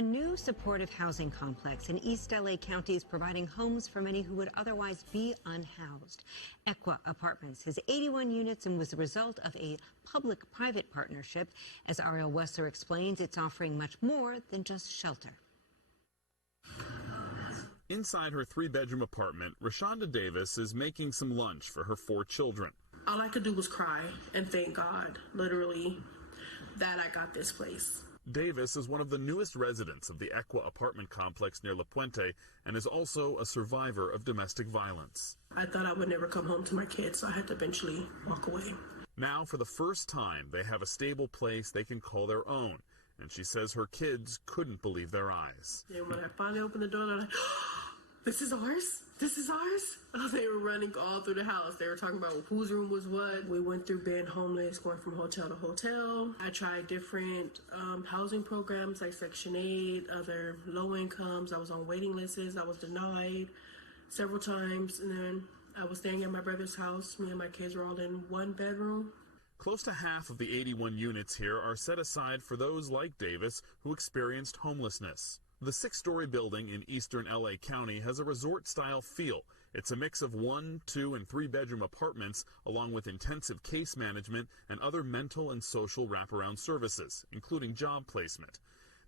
A new supportive housing complex in East LA County is providing homes for many who would otherwise be unhoused. Equa Apartments has 81 units and was the result of a public-private partnership. As Ariel Wessler explains, it's offering much more than just shelter. Inside her 3-bedroom apartment, Rashonda Davis is making some lunch for her 4 children. All I could do was cry and thank God, literally, that I got this place. Davis is one of the newest residents of the Equa apartment complex near La Puente and is also a survivor of domestic violence. I thought I would never come home to my kids, so I had to eventually walk away. Now, for the first time, they have a stable place they can call their own, and she says her kids couldn't believe their eyes. And when I finally opened the door, they're like, oh, this is ours? This is ours? Oh, they were running all through the house. They were talking about whose room was what. We went through being homeless, going from hotel to hotel. I tried different housing programs like Section 8, other low incomes. I was on waiting lists. I was denied several times. And then I was staying at my brother's house. Me and my kids were all in 1 bedroom. Close to half of the 81 units here are set aside for those like Davis who experienced homelessness. The 6-story building in eastern LA County has a resort-style feel. It's a mix of 1-, 2-, and 3-bedroom apartments, along with intensive case management and other mental and social wraparound services, including job placement.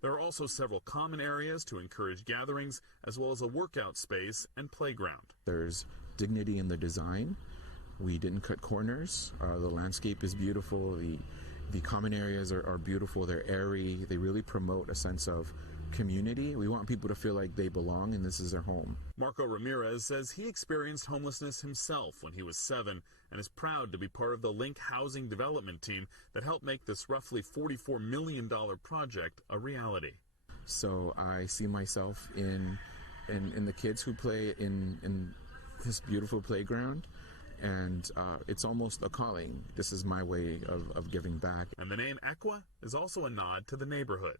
There are also several common areas to encourage gatherings, as well as a workout space and playground. There's dignity in the design. We didn't cut corners. The landscape is beautiful. The common areas are beautiful. They're airy. They really promote a sense of community. We want people to feel like they belong and this is their home. Marco Ramirez says he experienced homelessness himself when he was 7 and is proud to be part of the Linc Housing development team that helped make this roughly $44 million project a reality. So I see myself in the kids who play in this beautiful playground. And it's almost a calling. This is my way of giving back. And the name Equa is also a nod to the neighborhood.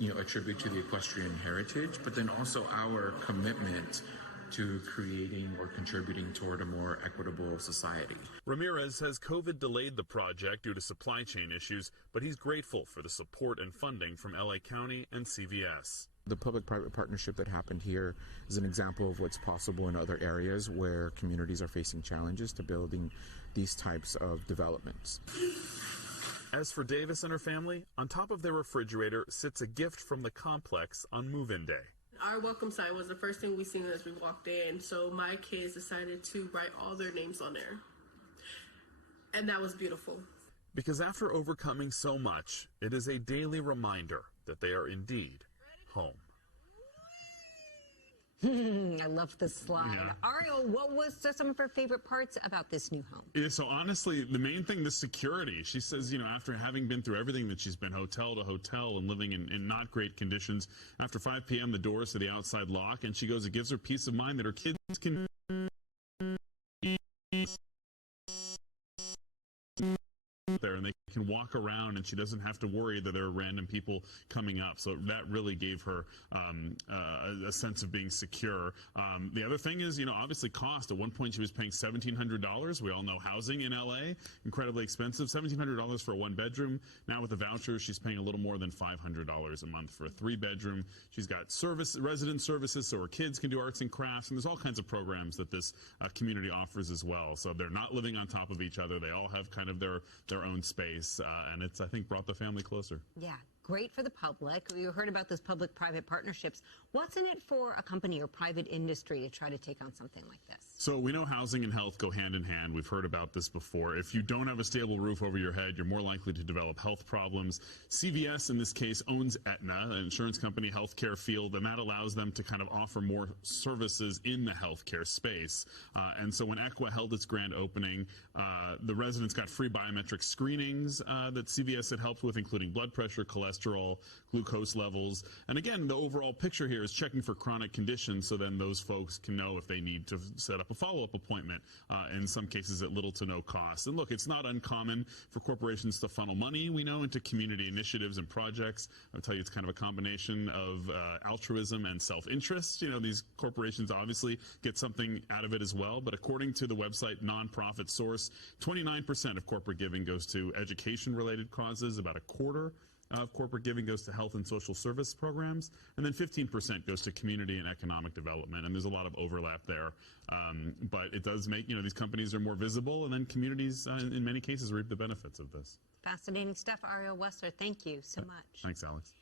You know, a tribute to the equestrian heritage, but then also our commitment to creating or contributing toward a more equitable society. Ramirez says COVID delayed the project due to supply chain issues, but he's grateful for the support and funding from LA County and CVS. The public-private partnership that happened here is an example of what's possible in other areas where communities are facing challenges to building these types of developments. As for Davis and her family, on top of their refrigerator sits a gift from the complex on move-in day. Our welcome sign was the first thing we seen as we walked in, so my kids decided to write all their names on there. And that was beautiful. Because after overcoming so much, it is a daily reminder that they are indeed home. I love this slide. Yeah. Ariel, what was some of her favorite parts about this new home? Yeah, so honestly, the main thing, the security. She says, you know, after having been through everything that she's been hotel to hotel and living in not great conditions, after 5 p.m. the doors to the outside lock, and she goes, it gives her peace of mind that her kids can there and they can walk around and she doesn't have to worry that there are random people coming up. So that really gave her a sense of being secure. The other thing is, you know, obviously cost. At one point she was paying $1,700. We all know housing in LA, incredibly expensive. $1,700 for a 1-bedroom. Now with the vouchers, she's paying a little more than $500 a month for a 3-bedroom. She's got resident services so her kids can do arts and crafts, and there's all kinds of programs that this community offers as well. So they're not living on top of each other. They all have kind of their own space, and it's, I think, brought the family closer. Yeah, great for the public. You heard about those public-private partnerships. What's in it for a company or private industry to try to take on something like this? So we know housing and health go hand in hand. We've heard about this before. If you don't have a stable roof over your head, you're more likely to develop health problems. CVS, in this case, owns Aetna, an insurance company, healthcare field, and that allows them to kind of offer more services in the healthcare space. And so when Equa held its grand opening, the residents got free biometric screenings that CVS had helped with, including blood pressure, cholesterol, glucose levels. And again, the overall picture here is checking for chronic conditions, so then those folks can know if they need to set up a follow-up appointment, in some cases at little to no cost. And look, it's not uncommon for corporations to funnel money, we know, into community initiatives and projects. I'll tell you, it's kind of a combination of altruism and self-interest. You know, these corporations obviously get something out of it as well, but according to the website Nonprofit Source, 29% of corporate giving goes to education-related causes, about a quarter of corporate giving goes to health and social service programs, and then 15% goes to community and economic development. And there's a lot of overlap there, but it does make these companies are more visible, and then communities, in many cases, reap the benefits of this. Fascinating stuff, Ariel Wessler. Thank you so much. Thanks, Alex.